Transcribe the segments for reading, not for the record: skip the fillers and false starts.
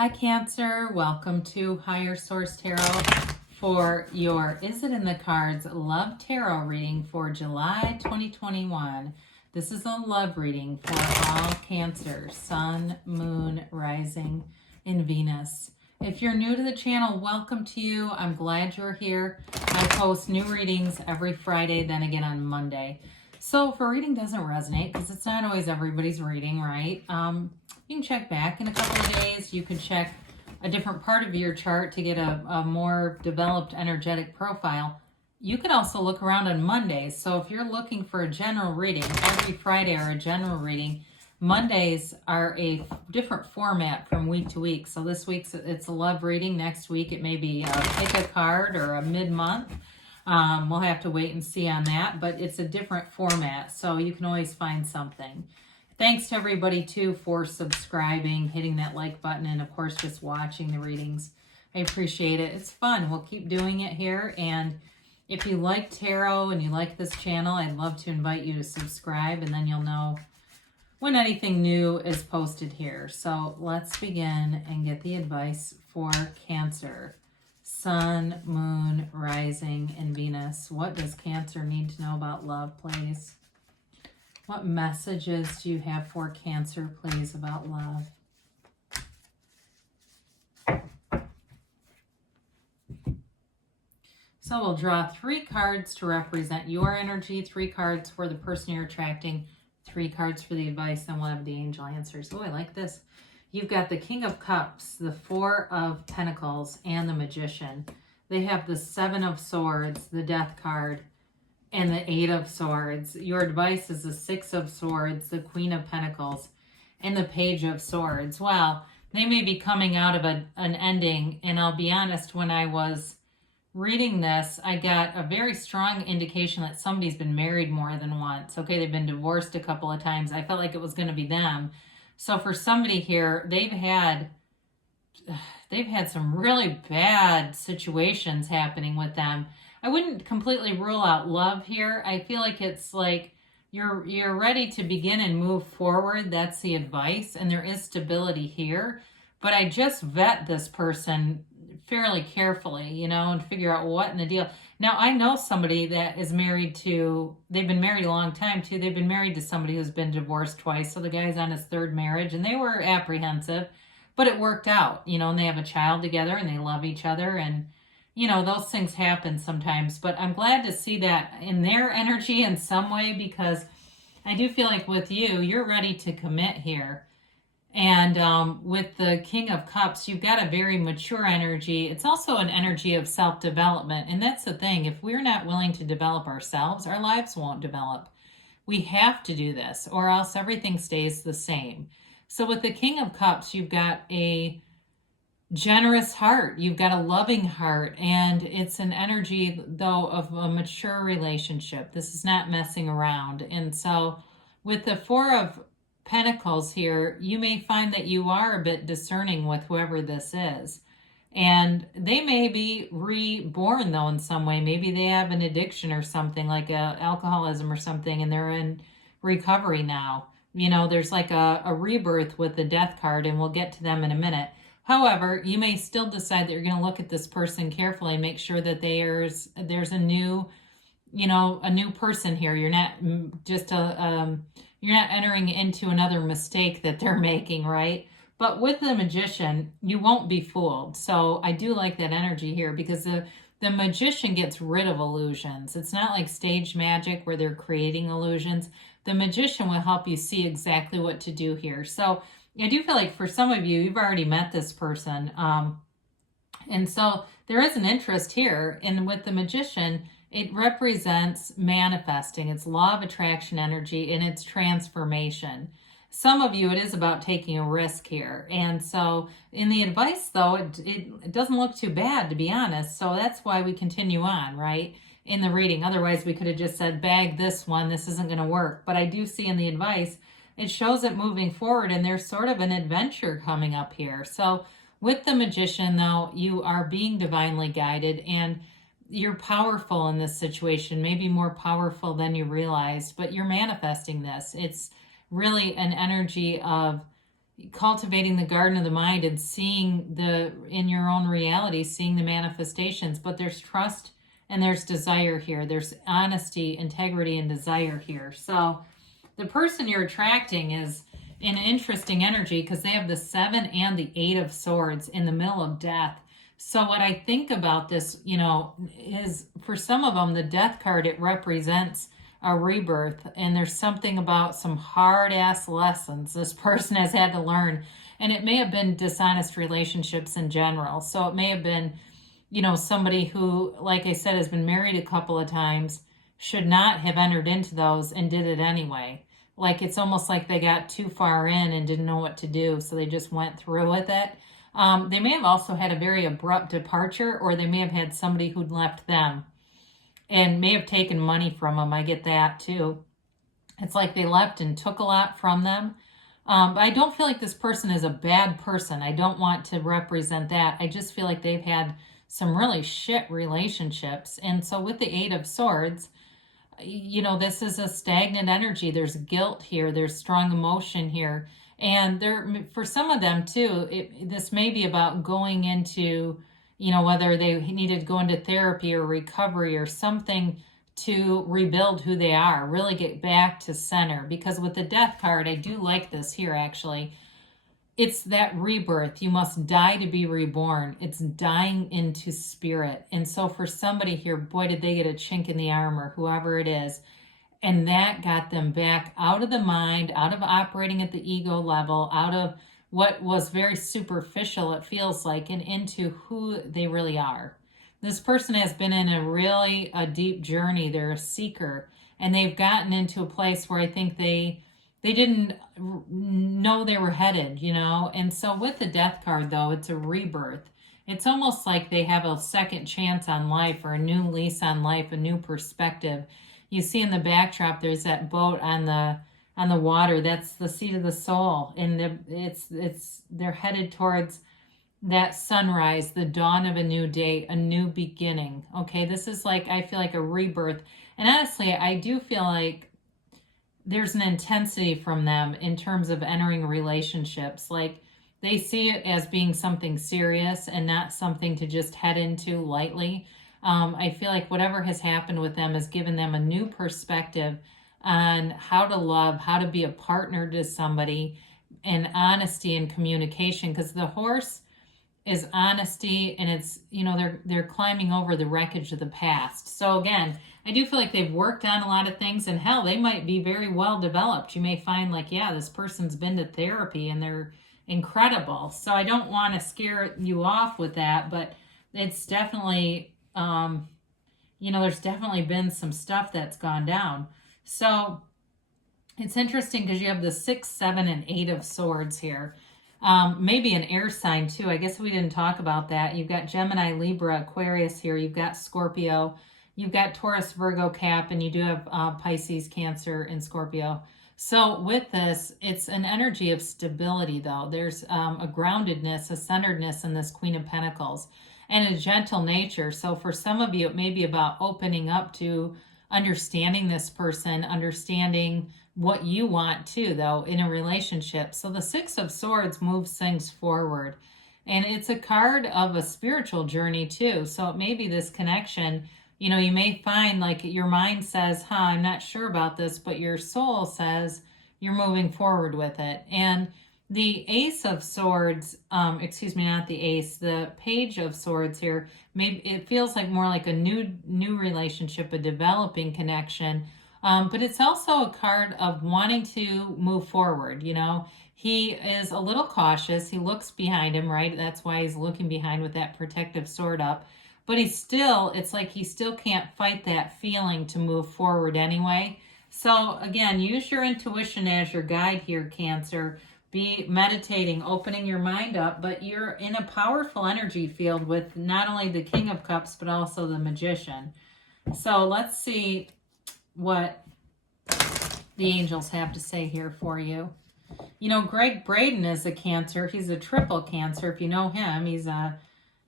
Hi Cancer, welcome to Higher Source Tarot for your Is It in the Cards Love Tarot reading for July 2021. This is a love reading for all Cancer, Sun, Moon, Rising, and Venus. If you're new to the channel, welcome to you. I'm glad you're here. I post new readings every Friday, then again on Monday. So if a reading doesn't resonate, because it's not always everybody's reading, right? You can check back in a couple of days. You can check a different part of your chart to get a more developed energetic profile. You could also look around on Mondays. So if you're looking for a general reading, every Friday are a general reading. Mondays are a different format from week to week. So this week's it's a love reading. Next week it may be pick a card or a mid-month. We'll have to wait and see on that, but it's a different format, so you can always find something. Thanks to everybody, too, for subscribing, hitting that like button, and, of course, just watching the readings. I appreciate it. It's fun. We'll keep doing it here, and if you like tarot and you like this channel, I'd love to invite you to subscribe, and then you'll know when anything new is posted here. So let's begin and get the advice for Cancer. Sun, Moon, Rising, and Venus. What does Cancer need to know about love, please? What messages do you have for Cancer, please, about love? So we'll draw 3 cards to represent your energy, 3 cards for the person you're attracting, 3 cards for the advice, then we'll have the angel answers. Oh, I like this. You've got the King of Cups, the 4 of Pentacles, and the Magician. They have the 7 of Swords, the Death card, and the 8 of Swords. Your advice is the 6 of Swords, the Queen of Pentacles, and the Page of Swords. Well, they may be coming out of an ending, and I'll be honest, when I was reading this, I got a very strong indication that somebody's been married more than once. Okay, they've been divorced a couple of times. I felt like it was going to be them. So for somebody here, they've had some really bad situations happening with them. I wouldn't completely rule out love here. I feel like it's like you're ready to begin and move forward. That's the advice, and there is stability here. But I just vet this person fairly carefully, and figure out what in the deal. Now, I know somebody that is married to, they've been married a long time too. They've been married to somebody who's been divorced twice. So the guy's on his 3rd marriage, and they were apprehensive, but it worked out, and they have a child together and they love each other. And, those things happen sometimes, but I'm glad to see that in their energy in some way, because I do feel like with you, you're ready to commit here. And with the King of Cups, you've got a very mature energy. It's also an energy of self-development. And that's the thing. If we're not willing to develop ourselves, our lives won't develop. We have to do this, or else everything stays the same. So with the King of Cups, you've got a generous heart. You've got a loving heart. And it's an energy, though, of a mature relationship. This is not messing around. And so with the 4 of Pentacles here, you may find that you are a bit discerning with whoever this is. And they may be reborn, though, in some way. Maybe they have an addiction or something, like alcoholism or something, and they're in recovery now. There's like a rebirth with the Death card, and we'll get to them in a minute. However, you may still decide that you're going to look at this person carefully and make sure that there's a new, a new person here. You're not just you're not entering into another mistake that they're making, right? But with the Magician, you won't be fooled. So I do like that energy here, because the Magician gets rid of illusions. It's not like stage magic where they're creating illusions. The Magician will help you see exactly what to do here. So I do feel like for some of you, you've already met this person. And so there is an interest here. And with the Magician, it represents manifesting. It's law of attraction energy, and it's transformation. Some of you, it is about taking a risk here. And so in the advice, though, it doesn't look too bad, to be honest. So that's why we continue on, right, in the reading. Otherwise, we could have just said, bag this one. This isn't going to work. But I do see in the advice, it shows it moving forward, and there's sort of an adventure coming up here. So with the Magician, though, you are being divinely guided, and you're powerful in this situation, maybe more powerful than you realized, but you're manifesting this. It's really an energy of cultivating the garden of the mind and seeing in your own reality, seeing the manifestations. But there's trust and there's desire here. There's honesty, integrity, and desire here. So the person you're attracting is an interesting energy because they have the 7 and the 8 of Swords in the middle of death. So what I think about this, is for some of them, the Death card, it represents a rebirth, and there's something about some hard-ass lessons this person has had to learn. And it may have been dishonest relationships in general. So it may have been, somebody who, like I said, has been married a couple of times, should not have entered into those and did it anyway. Like it's almost like they got too far in and didn't know what to do, so they just went through with it. They may have also had a very abrupt departure, or they may have had somebody who'd left them and may have taken money from them. I get that too. It's like they left and took a lot from them. But I don't feel like this person is a bad person. I don't want to represent that. I just feel like they've had some really shit relationships. And so with the 8 of Swords, this is a stagnant energy. There's guilt here. There's strong emotion here. And for some of them too, this may be about going into, whether they needed to go into therapy or recovery or something to rebuild who they are, really get back to center. Because with the Death card, I do like this here actually. It's that rebirth. You must die to be reborn. It's dying into spirit. And so for somebody here, boy, did they get a chink in the armor, whoever it is. And that got them back out of the mind, out of operating at the ego level, out of what was very superficial, it feels like, and into who they really are. This person has been in a deep journey. They're a seeker, and they've gotten into a place where I think they didn't know they were headed, And so with the Death card, though, it's a rebirth. It's almost like they have a second chance on life, or a new lease on life, a new perspective. You see in the backdrop, there's that boat on the water. That's the seat of the soul, and they're headed towards that sunrise, the dawn of a new day, a new beginning. Okay, this is I feel like a rebirth. And honestly, I do feel like there's an intensity from them in terms of entering relationships. Like they see it as being something serious and not something to just head into lightly. I feel like whatever has happened with them has given them a new perspective on how to love, how to be a partner to somebody, and honesty and communication. Because the horse is honesty, and it's, they're climbing over the wreckage of the past. So again, I do feel like they've worked on a lot of things, and hell, they might be very well developed. You may find this person's been to therapy and they're incredible. So I don't want to scare you off with that, but it's definitely, there's definitely been some stuff that's gone down. So it's interesting because you have the 6, 7, and 8 of Swords here. Maybe an air sign too. I guess we didn't talk about that. You've got Gemini, Libra, Aquarius here. You've got Scorpio. You've got Taurus, Virgo, Cap, and you do have Pisces, Cancer, and Scorpio. So with this, it's an energy of stability, though. There's a groundedness, a centeredness in this Queen of Pentacles, and a gentle nature. So for some of you, it may be about opening up to understanding this person, understanding what you want too, though, in a relationship. So the 6 of Swords moves things forward. And it's a card of a spiritual journey too. So it may be this connection. You may find your mind says, I'm not sure about this, but your soul says you're moving forward with it. And the Ace of Swords, not the Ace, the Page of Swords here, maybe it feels more like a new relationship, a developing connection. But it's also a card of wanting to move forward. He is a little cautious. He looks behind him, right? That's why he's looking behind with that protective sword up. But it's like he still can't fight that feeling to move forward anyway. So again, use your intuition as your guide here, Cancer. Be meditating, opening your mind up, but you're in a powerful energy field with not only the King of Cups, but also the Magician. So let's see what the angels have to say here for you. Greg Braden is a Cancer. He's a triple Cancer. If you know him,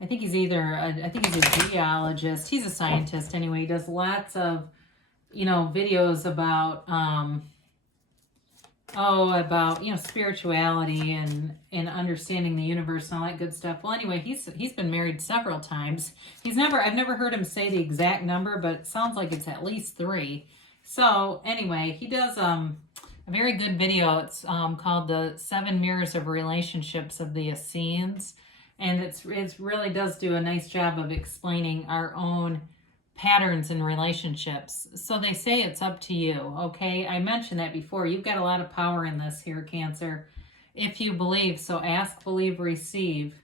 I think he's a geologist. He's a scientist anyway. He does lots of, videos about, about, spirituality and understanding the universe and all that good stuff. Well, anyway, he's been married several times. I've never heard him say the exact number, but it sounds like it's at least 3. So anyway, he does a very good video. It's called The 7 Mirrors of Relationships of the Essenes, and it really does do a nice job of explaining our own patterns in relationships. So they say it's up to you, okay? I mentioned that before. You've got a lot of power in this here, Cancer, if you believe. So ask, believe, receive.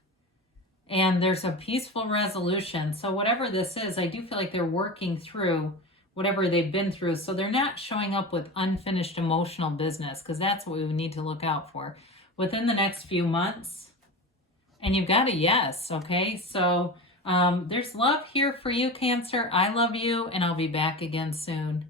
And there's a peaceful resolution. So whatever this is, I do feel like they're working through whatever they've been through. So they're not showing up with unfinished emotional business, because that's what we need to look out for within the next few months. And you've got a yes, okay? So there's love here for you, Cancer. I love you, and I'll be back again soon.